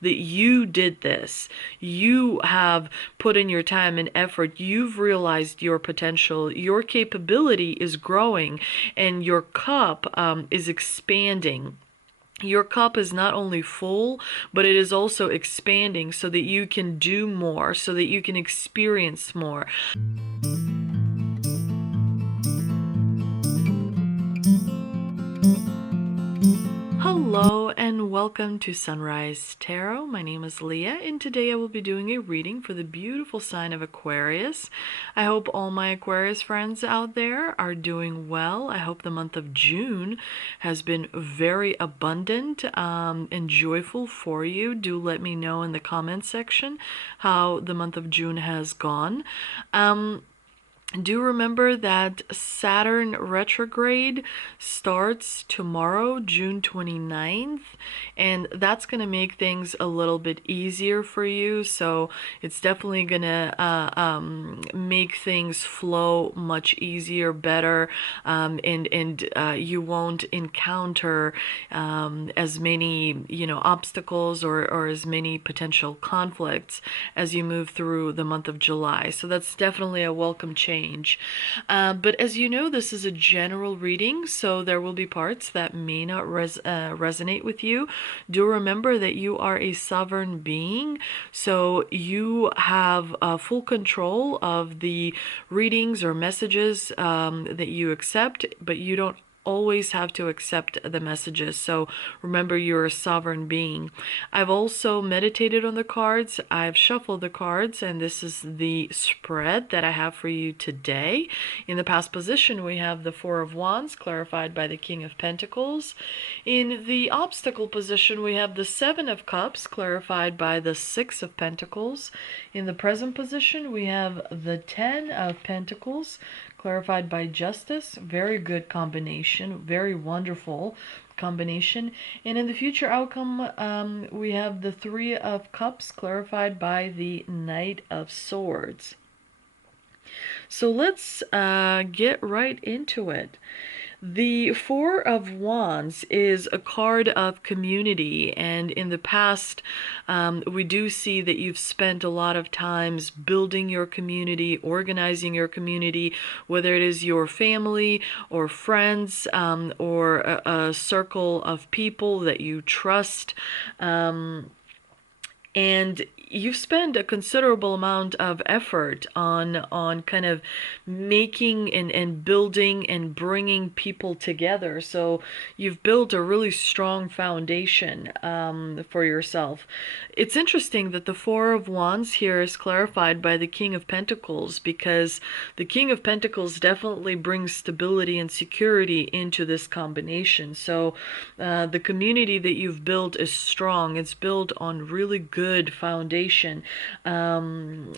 that you did this. You have put in your time and effort. You've realized your potential. Your capability is growing, and your cup is expanding. Your cup is not only full, but it is also expanding so that you can do more, so that you can experience more. Hello and welcome to Sunrise Tarot. My name is Leah, and today I will be doing a reading for the beautiful sign of Aquarius. I hope all my Aquarius friends out there are doing well. I hope the month of June has been very abundant and joyful for you. Do let me know in the comments section how the month of June has gone. Do remember that Saturn retrograde starts tomorrow, June 29th, and that's going to make things a little bit easier for you. So it's definitely going to make things flow much easier, better, and you won't encounter as many, obstacles or as many potential conflicts as you move through the month of July. So that's definitely a welcome change. But as you know, this is a general reading, so there will be parts that may not resonate with you. Do remember that you are a sovereign being, so you have full control of the readings or messages that you accept, but you don't always have to accept the messages. So remember, you're a sovereign being. I've also meditated on the cards. I've shuffled the cards, and this is the spread that I have for you today. In the past position, we have the Four of Wands, clarified by the King of Pentacles. In the obstacle position, we have the Seven of Cups, clarified by the Six of Pentacles. In the present position, we have the Ten of Pentacles, clarified by Justice. Very good combination, very wonderful combination. And in the future outcome, we have the Three of Cups, clarified by the Knight of Swords. So let's get right into it. The Four of Wands is a card of community, and in the past, we do see that you've spent a lot of times building your community, organizing your community, whether it is your family or friends or a circle of people that you trust. And you've spent a considerable amount of effort on kind of making and building and bringing people together. So you've built a really strong foundation for yourself. It's interesting that the Four of Wands here is clarified by the King of Pentacles, because the King of Pentacles definitely brings stability and security into this combination. So the community that you've built is strong. It's built on really good foundation,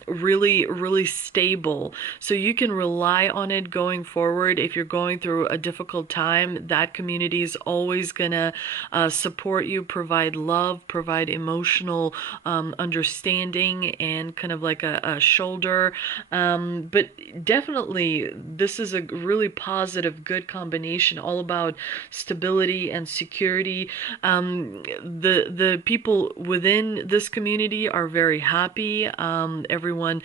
really stable, so you can rely on it going forward. If you're going through a difficult time, that community is always gonna support you, provide love, provide emotional understanding, and kind of like a shoulder. But definitely this is a really positive, good combination, all about stability and security. The people within this community are very happy. Everyone,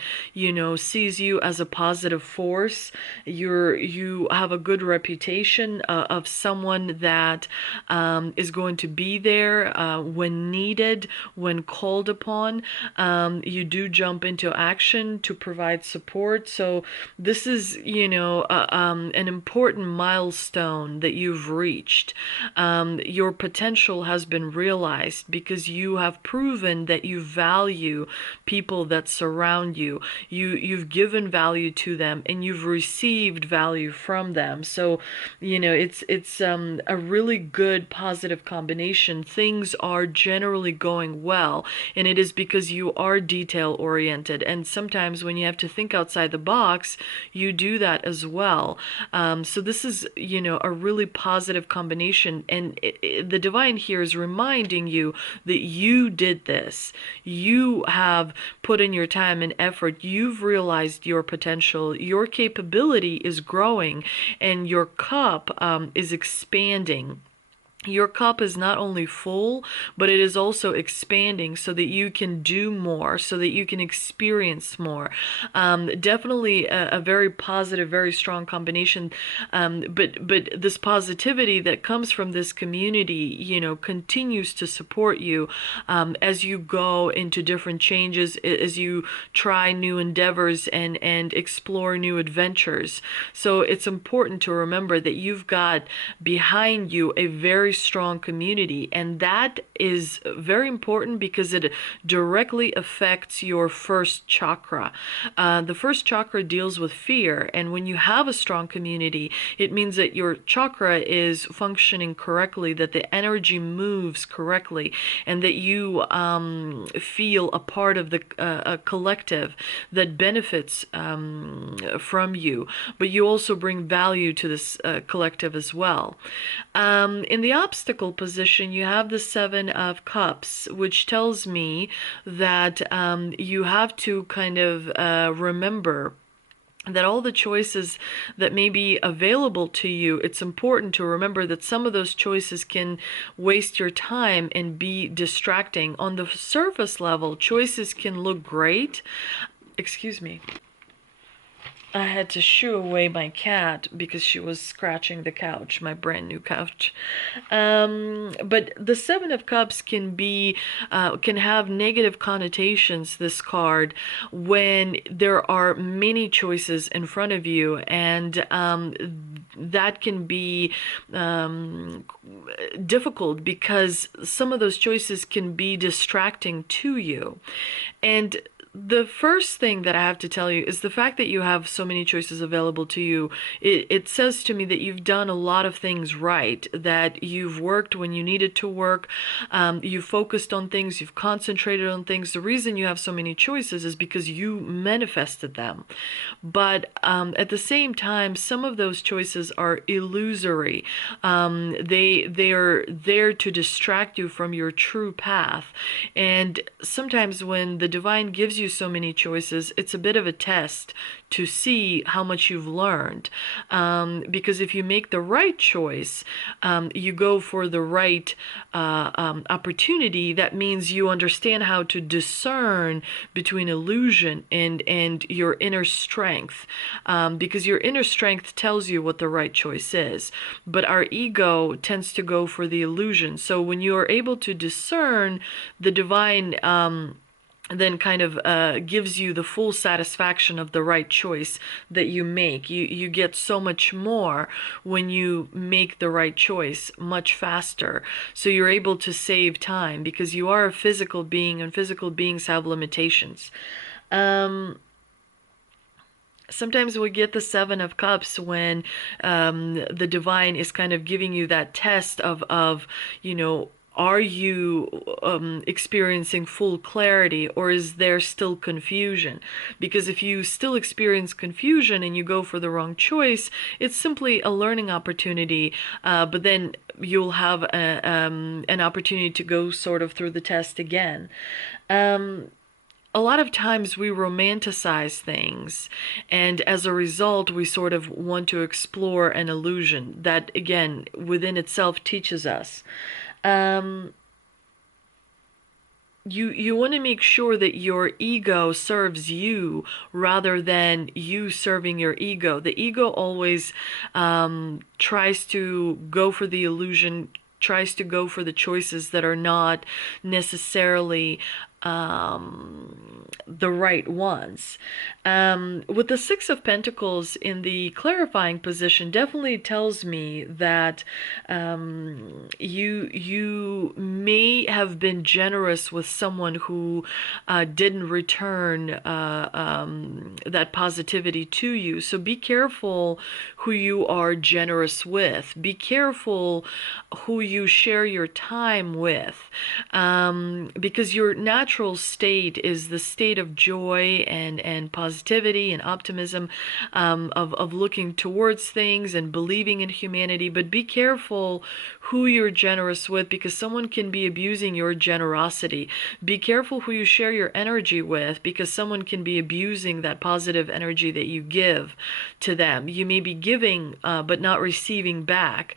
sees you as a positive force. You have a good reputation of someone that is going to be there when needed, when called upon. You do jump into action to provide support. So this is, an important milestone that you've reached. Your potential has been realized because you have proven that you value people that surround you. You've given value to them, and you've received value from them. So it's a really good positive combination. Things are generally going well, and it is because you are detail oriented, and sometimes when you have to think outside the box, you do that as well. So this is a really positive combination, and the divine here is reminding you that you did this. You have put in your time and effort. You've realized your potential. Your capability is growing, and your cup is expanding. your cup is not only full, but it is also expanding so that you can do more, so that you can experience more. Definitely a very positive, very strong combination. But this positivity that comes from this community, continues to support you as you go into different changes, as you try new endeavors and explore new adventures. So it's important to remember that you've got behind you a very strong community, and that is very important because it directly affects your first chakra. The first chakra deals with fear, and when you have a strong community, it means that your chakra is functioning correctly, that the energy moves correctly, and that you feel a part of a collective that benefits from you, but you also bring value to this collective as well. In the obstacle position, you have the Seven of Cups, which tells me that you have to kind of remember that all the choices that may be available to you, it's important to remember that some of those choices can waste your time and be distracting. On the surface level, choices can look great. Excuse me. I had to shoo away my cat because she was scratching the couch, my brand new couch. But the Seven of Cups can have negative connotations, this card, when there are many choices in front of you, and that can be difficult because some of those choices can be distracting to you. And the first thing that I have to tell you is the fact that you have so many choices available to you. It says to me that you've done a lot of things right, that you've worked when you needed to work, you've focused on things, you've concentrated on things. The reason you have so many choices is because you manifested them. But at the same time, some of those choices are illusory. They are there to distract you from your true path. And sometimes when the divine gives you so many choices, it's a bit of a test to see how much you've learned. Because if you make the right choice, you go for the right opportunity, that means you understand how to discern between illusion and your inner strength. Because your inner strength tells you what the right choice is. But our ego tends to go for the illusion. So when you are able to discern, the divine then kind of gives you the full satisfaction of the right choice that you make. You get so much more when you make the right choice much faster. So you're able to save time because you are a physical being, and physical beings have limitations. Sometimes we get the Seven of Cups when the divine is kind of giving you that test of are you experiencing full clarity, or is there still confusion? Because if you still experience confusion and you go for the wrong choice, it's simply a learning opportunity, but then you'll have an opportunity to go sort of through the test again. A lot of times we romanticize things, and as a result we sort of want to explore an illusion that, again, within itself teaches us. You want to make sure that your ego serves you rather than you serving your ego. The ego always tries to go for the illusion, tries to go for the choices that are not necessarily the right ones. With the Six of Pentacles in the clarifying position definitely tells me that you may have been generous with someone who didn't return that positivity to you. So be careful who you are generous with. Be careful who you share your time with, because your natural state is the state of joy and positivity and optimism, of looking towards things and believing in humanity. But be careful who you're generous with, because someone can be abusing your generosity. Be careful who you share your energy with, because someone can be abusing that positive energy that you give to them. You may be giving but not receiving back,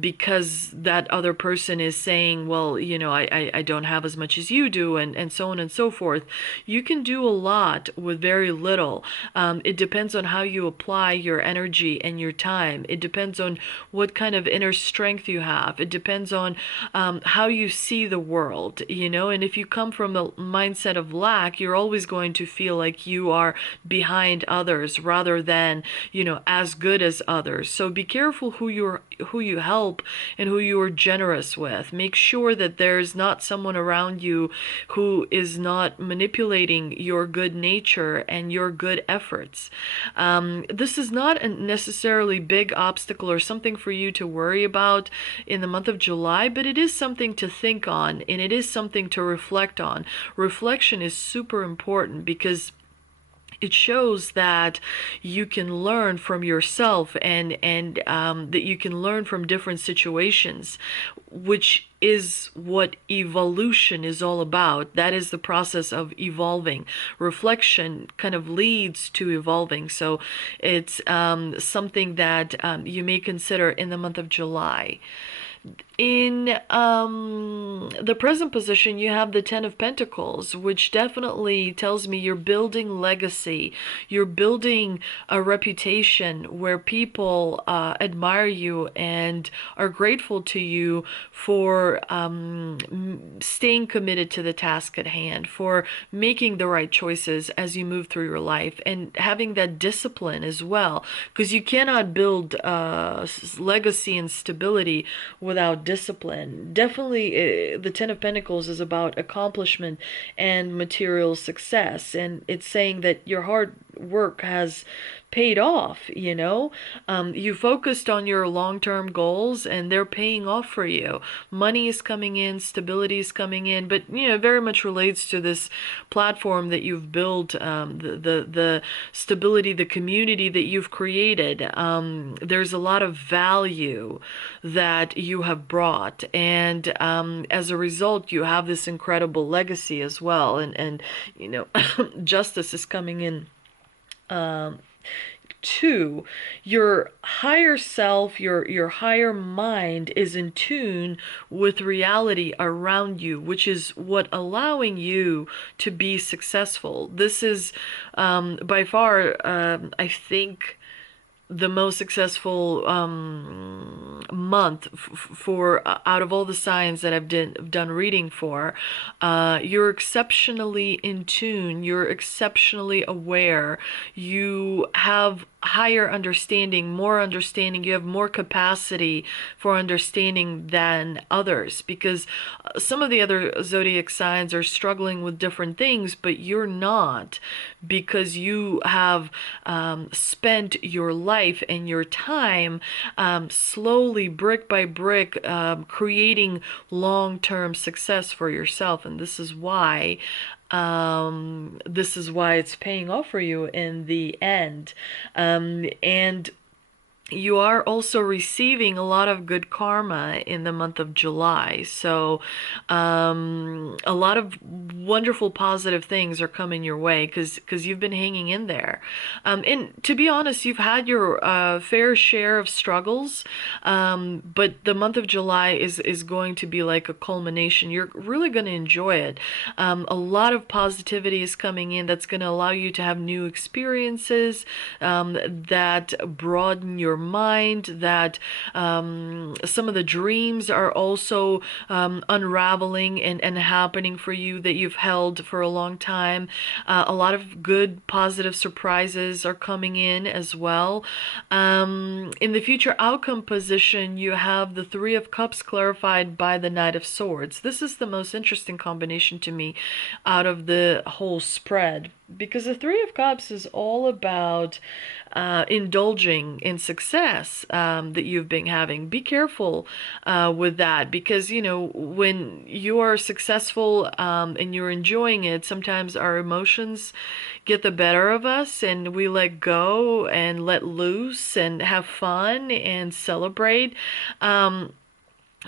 because that other person is saying, well, I don't have as much as you do, and so on and so forth. You can do a lot with very little. It depends on how you apply your energy and your time. It depends on what kind of inner strength you have. It depends on how you see the world, and if you come from a mindset of lack, you're always going to feel like you are behind others rather than, as good as others. So be careful who you help and who you are generous with. Make sure that there's not someone around you who is not manipulating your good nature and your good efforts. This is not a necessarily big obstacle or something for you to worry about in the month of July, but it is something to think on, and it is something to reflect on. Reflection is super important because it shows that you can learn from yourself, and that you can learn from different situations, which is what evolution is all about. That is the process of evolving. Reflection kind of leads to evolving. So it's something that you may consider in the month of July. In the present position, you have the Ten of Pentacles, which definitely tells me you're building legacy. You're building a reputation where people admire you and are grateful to you for staying committed to the task at hand, for making the right choices as you move through your life, and having that discipline as well, because you cannot build legacy and stability without discipline. Definitely, the Ten of Pentacles is about accomplishment and material success, and it's saying that your hard work has paid off. You focused on your long-term goals and they're paying off for you. Money is coming in, stability is coming in, but very much relates to this platform that you've built, the stability, the community that you've created. There's a lot of value that you have brought, and as a result you have this incredible legacy as well, and justice is coming in. Two, your higher self, your higher mind is in tune with reality around you, which is what allowing you to be successful. This is by far, I think, the most successful month for out of all the signs that I've done reading for. You're exceptionally in tune. You're exceptionally aware. You have higher understanding, more understanding. You have more capacity for understanding than others, because some of the other zodiac signs are struggling with different things, but you're not, because you have spent your life and your time slowly, brick by brick, creating long-term success for yourself. And this is why it's paying off for you in the end. And you are also receiving a lot of good karma in the month of July. So a lot of wonderful positive things are coming your way because you've been hanging in there. And to be honest, you've had your fair share of struggles, but the month of July is going to be like a culmination. You're really going to enjoy it. A lot of positivity is coming in that's going to allow you to have new experiences that broaden your mind, that some of the dreams are also unraveling and happening for you that you've held for a long time. A lot of good positive surprises are coming in as well. In the future outcome position, you have the Three of Cups clarified by the Knight of Swords. This is the most interesting combination to me out of the whole spread, because the Three of Cups is all about indulging in success that you've been having. Be careful with that, because when you are successful and you're enjoying it, sometimes our emotions get the better of us and we let go and let loose and have fun and celebrate.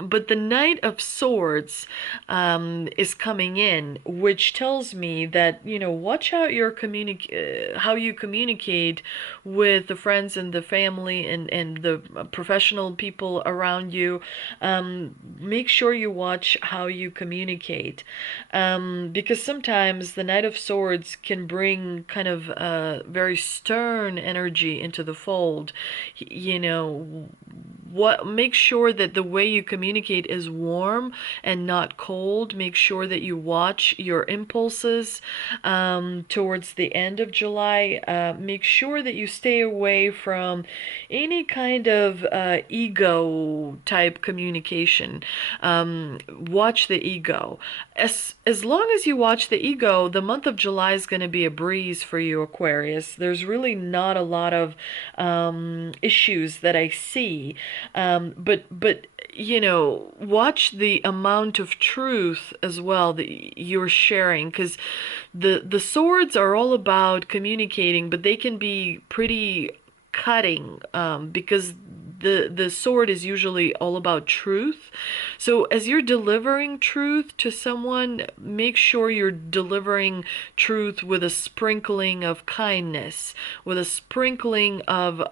But the Knight of Swords is coming in, which tells me that, watch out how you communicate with the friends and the family and the professional people around you. Make sure you watch how you communicate, because sometimes the Knight of Swords can bring kind of a very stern energy into the fold. Make sure that the way you communicate is warm and not cold. Make sure that you watch your impulses towards the end of July. Make sure that you stay away from any kind of ego type communication. Watch the ego. As long as you watch the ego, the month of July is going to be a breeze for you, Aquarius. There's really not a lot of issues that I see. But watch the amount of truth as well that you're sharing, because the swords are all about communicating, but they can be pretty cutting, because the sword is usually all about truth. So as you're delivering truth to someone, make sure you're delivering truth with a sprinkling of kindness, with a sprinkling of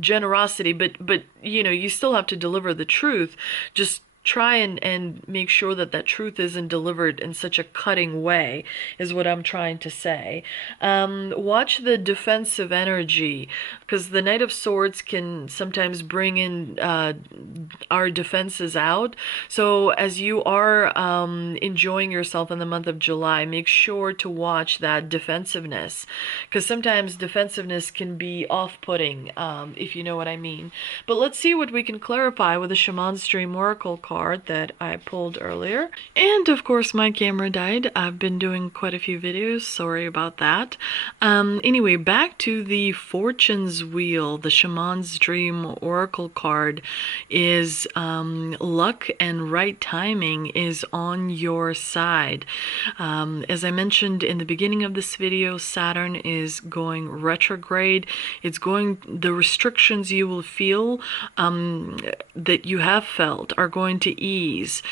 generosity, but you still have to deliver the truth. Just try and make sure that that truth isn't delivered in such a cutting way, is what I'm trying to say. Watch the defensive energy, because the Knight of Swords can sometimes bring in our defenses out. So as you are enjoying yourself in the month of July, make sure to watch that defensiveness, because sometimes defensiveness can be off-putting, if you know what I mean. But let's see what we can clarify with the Shaman's Dream Oracle card that I pulled earlier. And of course my camera died. I've been doing quite a few videos, sorry about that. Anyway, back to the Fortune's Wheel. The Shaman's Dream Oracle card is luck and right timing is on your side. As I mentioned in the beginning of this video, Saturn is going retrograde. The restrictions you will feel that you have felt are going to ease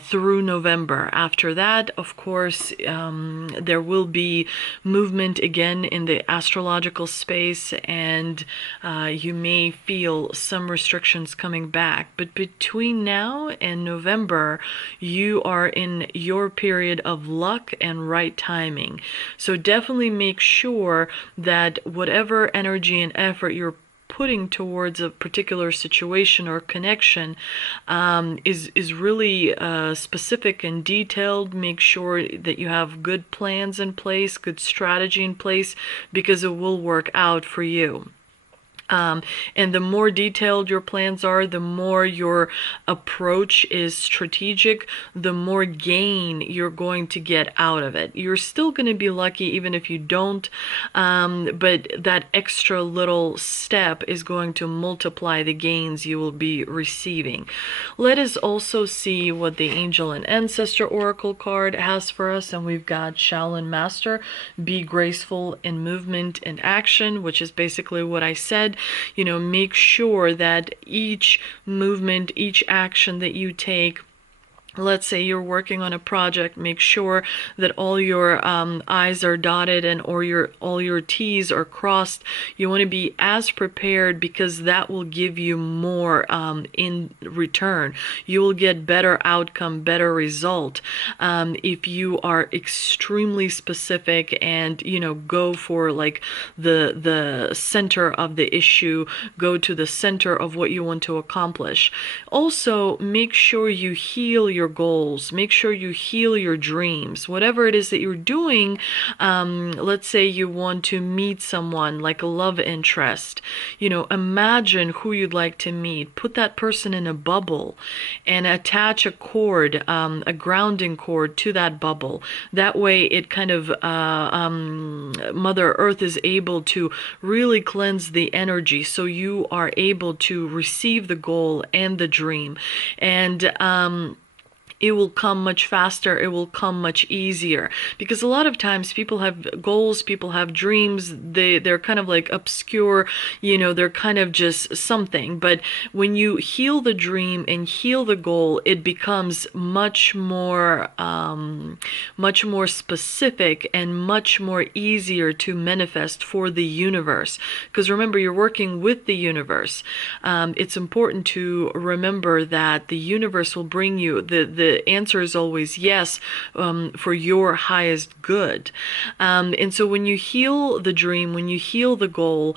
through November. After that, of course, there will be movement again in the astrological space, and you may feel some restrictions coming back. But between now and November, you are in your period of luck and right timing. So definitely make sure that whatever energy and effort you're putting towards a particular situation or connection is really specific and detailed. Make sure that you have good plans in place, good strategy in place, because it will work out for you. And the more detailed your plans are, the more your approach is strategic, the more gain you're going to get out of it. You're still going to be lucky even if you don't, but that extra little step is going to multiply the gains you will be receiving. Let us also see what the Angel and Ancestor Oracle card has for us, and we've got Shaolin Master, be graceful in movement and action, which is basically what I said. Make sure that each movement, each action that you take, let's say you're working on a project, make sure that all your I's are dotted and all your T's are crossed. You want to be as prepared, because that will give you more in return. You will get better outcome, better result if you are extremely specific and go for like the center of the issue, go to the center of what you want to accomplish. Also, make sure you heal your goals. Make sure you heal your dreams. Whatever it is that you're doing, let's say you want to meet someone, like a love interest. Imagine who you'd like to meet. Put that person in a bubble and attach a cord, a grounding cord to that bubble. That way it kind of, Mother Earth is able to really cleanse the energy, so you are able to receive the goal and the dream. And it will come much faster, it will come much easier. Because a lot of times people have goals, people have dreams, they're kind of like obscure, they're kind of just something. But when you heal the dream and heal the goal, it becomes much more specific and much more easier to manifest for the universe. Because remember, you're working with the universe. It's important to remember that the universe will bring you the answer is always yes, for your highest good. And so when you heal the dream, when you heal the goal,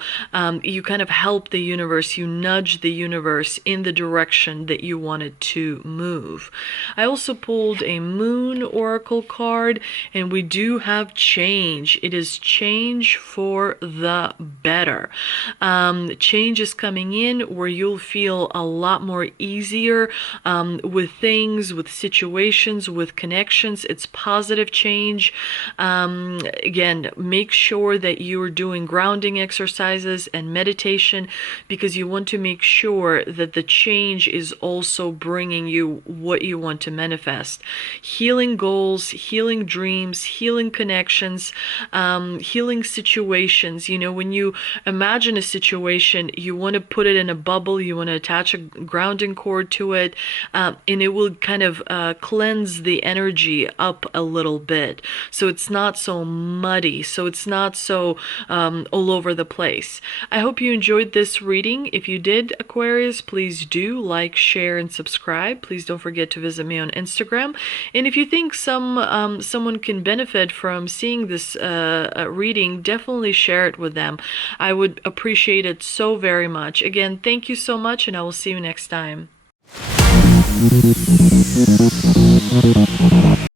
you kind of help the universe, you nudge the universe in the direction that you wanted to move. I also pulled a moon oracle card, and we do have change. It is change for the better. Change is coming in where you'll feel a lot more easier with things, with situations, with connections. It's positive change. Again, make sure that you're doing grounding exercises and meditation, because you want to make sure that the change is also bringing you what you want to manifest. Healing goals, healing dreams, healing connections, healing situations. When you imagine a situation, you want to put it in a bubble, you want to attach a grounding cord to it, and it will kind of cleanse the energy up a little bit, so it's not so muddy, so it's not so all over the place. I hope you enjoyed this reading. If you did, Aquarius, please do like, share, and subscribe. Please don't forget to visit me on Instagram. And if you think someone can benefit from seeing this reading, definitely share it with them. I would appreciate it so very much. Again, thank you so much, and I will see you next time.